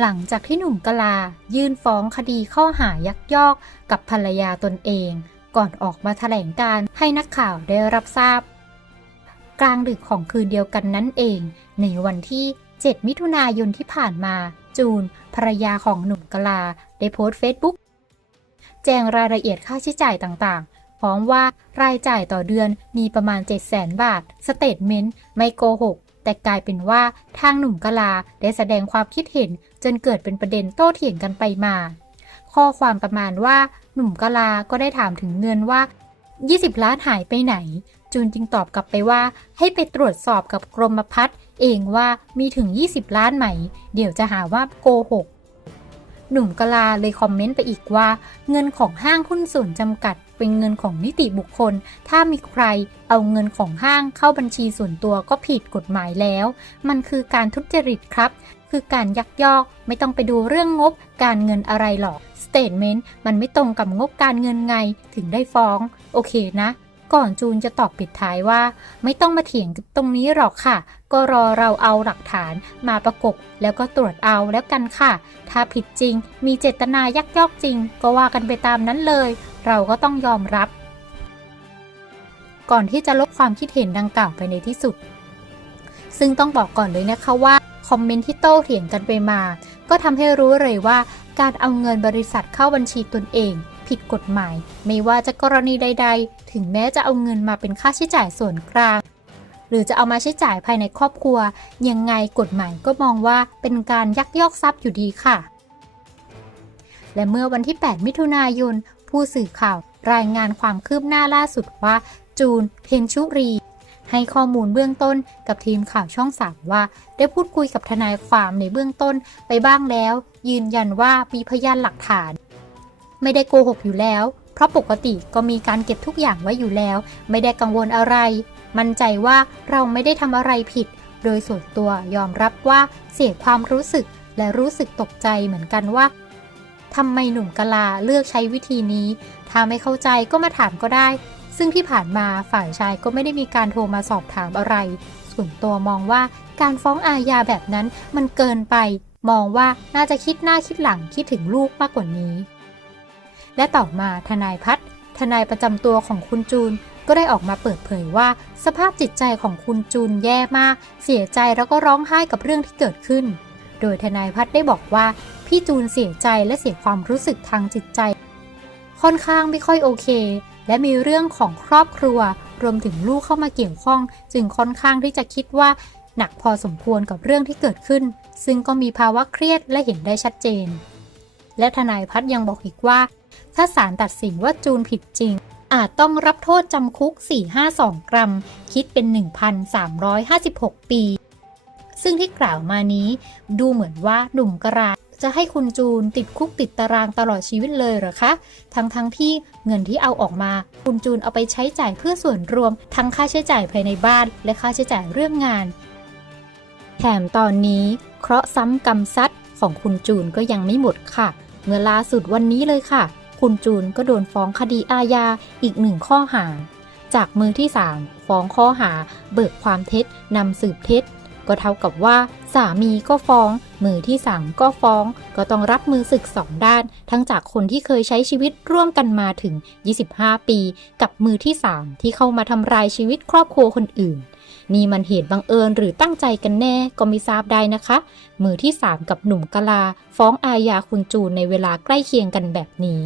หลังจากที่หนุ่มกะลายื่นฟ้องคดีข้อหายักยอกกับภรรยาตนเอง ก่อนออกมาแถลงการให้นักข่าวได้รับทราบ กลางดึกของคืนเดียวกันนั่นเอง ในวันที่ 7 มิถุนายนที่ผ่านมา จูน ภรรยาของหนุ่มกะลา ได้โพสต์เฟซบุ๊กแจ้งรายละเอียดค่าใช้จ่ายต่างๆ พร้อมว่ารายจ่ายต่อเดือนมีประมาณ 7 0 0 0 0 0 บาท สเตทเมนต์ไม่โกหก แต่กลายเป็นว่าทางหนุ่มกะลาได้แสดงความคิดเห็น จนเกิดเป็นประเด็นโต้เถียงกันไปมา ข้อความประมาณว่าหนุ่มกะลาก็ได้ถามถึงเงินว่า 20 ล้านหายไปไหน จูนจึงตอบกลับไปว่า ให้ไปตรวจสอบกับกรมพัฒน์เองว่ามีถึง 20 ล้านไหม เดี๋ยวจะหาว่าโกหก หนุ่มกลาเลยคอมเมนต์ไปอีกว่า เงินของห้างหุ้นส่วนจำกัด เป็นเงินของนิติบุคคล ถ้ามีใครเอาเงินของห้างเข้าบัญชีส่วนตัวก็ผิดกฎหมายแล้ว มันคือการทุจริตครับ คือการยักยอกไม่ต้องไปดูเรื่องงบการเงินอะไรหรอกสเตทเมนต์มันไม่ตรงกับงบการเงินไงถึงได้ฟ้อง โอเคนะ ก่อนจูนจะตอบปิดท้ายว่า ไม่ต้องมาเถียงตรงนี้หรอกค่ะ ก็รอเราเอาหลักฐานมาประกบแล้วก็ตรวจเอาแล้วกันค่ะ ถ้าผิดจริง มีเจตนายักยอกจริง ก็ว่ากันไปตามนั้นเลย เราก็ต้องยอมรับ ก่อนที่จะลบความคิดเห็นดังกล่าวไปในที่สุด ซึ่งต้องบอกก่อนเลยนะคะว่าคอมเมนต์ที่โต้เถียงกันไปมา ก็ทำให้รู้เลยว่าการเอาเงินบริษัทเข้าบัญชีตนเอง ผิดกฎหมาย ไม่ว่าจะกรณีใด ๆ ถึงแม้จะเอาเงินมาเป็นค่าใช้จ่ายส่วนกลาง หรือจะเอามาใช้จ่ายภายในครอบครัว ยังไงกฎหมายก็มองว่าเป็นการยักยอกทรัพย์อยู่ดีค่ะ และเมื่อวันที่ 8 มิถุนายน ผู้สื่อข่าวรายงานความคืบหน้าล่าสุดว่า จูน เพนชุรีให้ข้อมูลเบื้องต้นกับทีมข่าวช่องสามว่า ได้พูดคุยกับทนายความในเบื้องต้นไปบ้างแล้ว ยืนยันว่ามีพยานหลักฐาน ไม่ได้โกหกอยู่แล้ว เพราะปกติก็มีการเก็บทุกอย่างไว้อยู่แล้ว ไม่ได้กังวลอะไร มั่นใจว่าเราไม่ได้ทำอะไรผิด โดยส่วนตัวยอมรับว่าเสียความรู้สึกและรู้สึกตกใจเหมือนกันว่าทำไมหนุ่มกะลาเลือกใช้วิธีนี้ ถ้าไม่เข้าใจก็มาถามก็ได้ ซึ่งที่ผ่านมาฝ่ายชายก็ไม่ได้มีการโทรมาสอบถามอะไร ส่วนตัวมองว่าการฟ้องอาญาแบบนั้นมันเกินไป มองว่าน่าจะคิดหน้าคิดหลังคิดถึงลูกมากกว่านี้ และต่อมาทนายพัฒน์ทนายประจำตัวของคุณจูน ก็ได้ออกมาเปิดเผยว่า สภาพจิตใจของคุณจูนแย่มาก เสียใจแล้วก็ร้องไห้กับเรื่องที่เกิดขึ้น โดยทนายพัฒน์ได้บอกว่า พี่จูนเสียใจและเสียความรู้สึกทางจิตใจ ค่อนข้างไม่ค่อยโอเค และมีเรื่องของครอบครัว รวมถึงลูกเข้ามาเกี่ยวข้อง จึงค่อนข้างที่จะคิดว่าหนักพอสมควรกับเรื่องที่เกิดขึ้น ซึ่งก็มีภาวะเครียดและเห็นได้ชัดเจน และทนายพัฒน์ยังบอกอีกว่า ถ้าศาลตัดสินว่าจูนผิดจริง อาจต้องรับโทษจำคุก 452 กรัม คิดเป็น 1,356 ปี ซึ่งที่กล่าวมานี้ดูเหมือนว่าหนุ่มกระาจะให้คุณจูนติดคุกติดตารางตลอดชีวิตเลยเหรอคะ ทั้งทั้งที่เงินที่เอาออกมา คุณจูนเอาไปใช้จ่ายเพื่อส่วนรวม ทั้งค่าใช้จ่ายภายในบ้าน และค่าใช้จ่ายเรื่องงาน แถมตอนนี้เคราะห์ซ้ำกรรมซัดของคุณจูนก็ยังไม่หมดค่ะ เมื่อล่าสุดวันนี้เลยค่ะ คุณจูนก็โดนฟ้องคดีอาญาอีกหนึ่งข้อหา จากมือที่ 3 ฟ้องข้อหา เบิกความเท็จนำสืบเท็จ ก็เท่ากับว่า สามีก็ฟ้อง มือที่ 3 ก็ฟ้อง ก็ต้องรับมือศึกสองด้าน ทั้งจากคนที่เคยใช้ชีวิตร่วมกันมาถึง 25 ปี กับมือที่ 3 ที่เข้ามาทำลายชีวิตครอบครัวคนอื่นนี่มันเหตุบังเอิญหรือตั้งใจกันแน่ก็ไม่ทราบได้นะคะ มือที่ 3 กับหนุ่มกะลา ฟ้องอาญาคุณจูนในเวลาใกล้เคียงกันแบบนี้